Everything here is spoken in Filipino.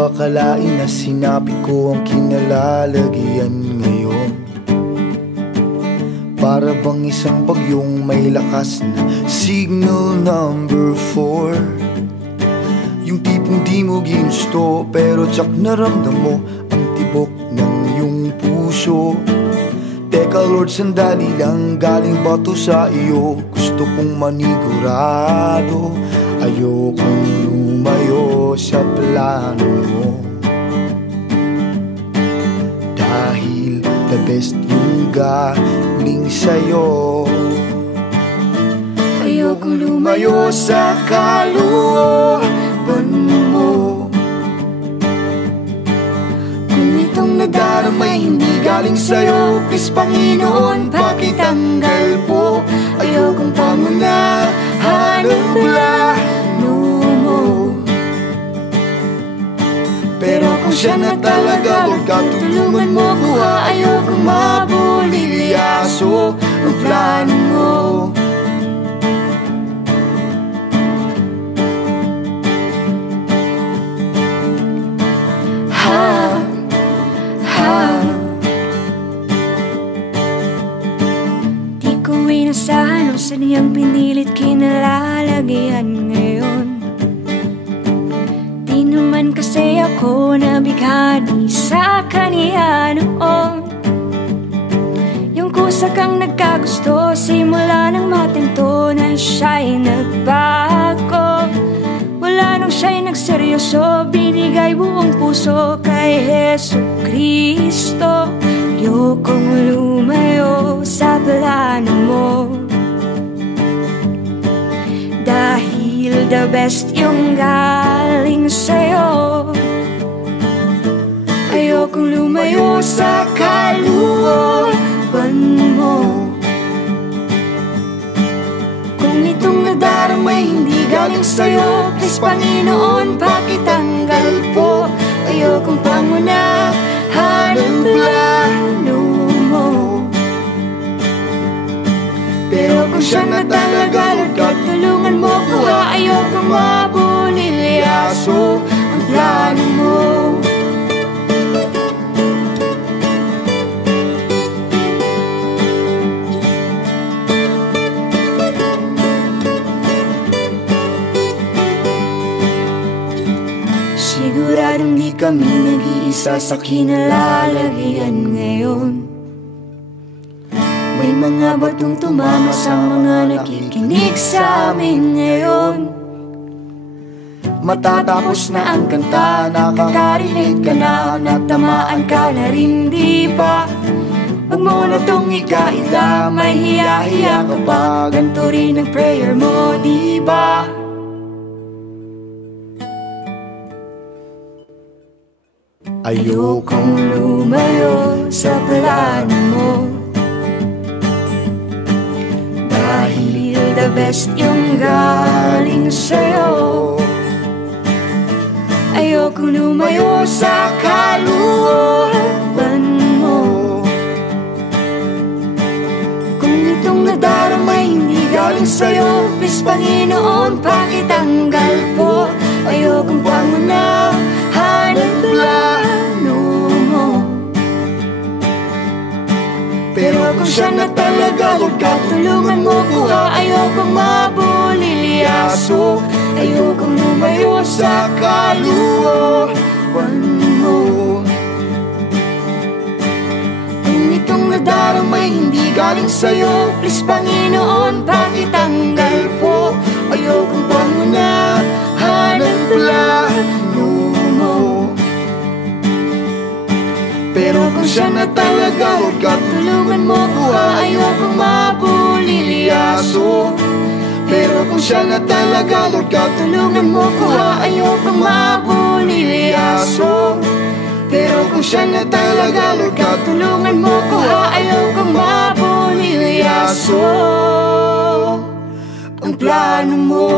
ko akalain na sinabi ko ang kinalalagyan ngayon. Para bang isang bagyong may lakas na signal number 4. Yung tipong di mo ginusto pero tsak naramdam mo ang tibok ng iyong puso. Teka Lord, sandali lang, galing ba to sa iyo? Gusto kong manigurado, ayokong lumayo sa plano mo. Dahil the best yung galing sa'yo. Ayokong lumayo sa kalooban mo. Kung itong nadaramay hindi galing sa'yo, please Panginoon, pakitanggal po. Ayokong pangunahan ang plano mo. Pero kung siya na talaga, Lord, katulungan mo ko. Ayokong mabulilyaso ang plano mo. Di ko inasahan ang saniyang pinilit kinalalagyan ngayon. Di naman kasi ako nabighani sa kaniya noon. Yung kusa kang nagkagusto, simula nang matento na siya'y nagbago. Wala nung siya'y nagseryoso, binigay buong puso kay Jesucristo. Ayokong lumayo sa plano mo. Dahil the best yung galing sa'yo. Ayokong lumayo sa kalooban mo. Kung itong nadaramay hindi galing sa'yo, please Panginoon, pakitanggal po. Ayokong pangunahan ang plano mo. Pero kung siya na talaga, Lord, katulungan mo ko. Ayokong mabulilyaso ang plano mo. Siguradong di kami nag-iisa sa kinalalagyan ngayon. May mga batong tumama sa mga nakikinig sa amin ngayon. Matatapos na ang kanta, nakakarinig ka na, natamaan ka na rin, di ba? Wag mo na tong ikaila, may hiya-hiya ka pa, ganito rin ang prayer mo, di ba? Ayokong lumayo sa plano mo. Dahil the best yung galing sa'yo. Ayokong lumayo sa kalooban mo. Kung itong nadaramay hindi galing sa'yo, please Panginoon, pakitanggal po. Ayokong pangunahan ang plano mo. Pero kung siya na talaga, Lord, katulungan mo ko. Ayokong mabulilyaso, ayokong lumayo sa kalooban mo. Kung itong nadaramay hindi galing sa'yo, please Panginoon, pakitanggal po. Ayokong pangunahan ang plano mo. Pero kung siya na talaga, Lord, katulungan mo ko. Ayokong mabulilyaso. Pero kung siya na talaga, Lord, katulungan mo ko. Ayokong mabulilyaso. Pero kung siya na talaga, Lord, katulungan mo ko. Ayokong mabulilyaso ang plano mo.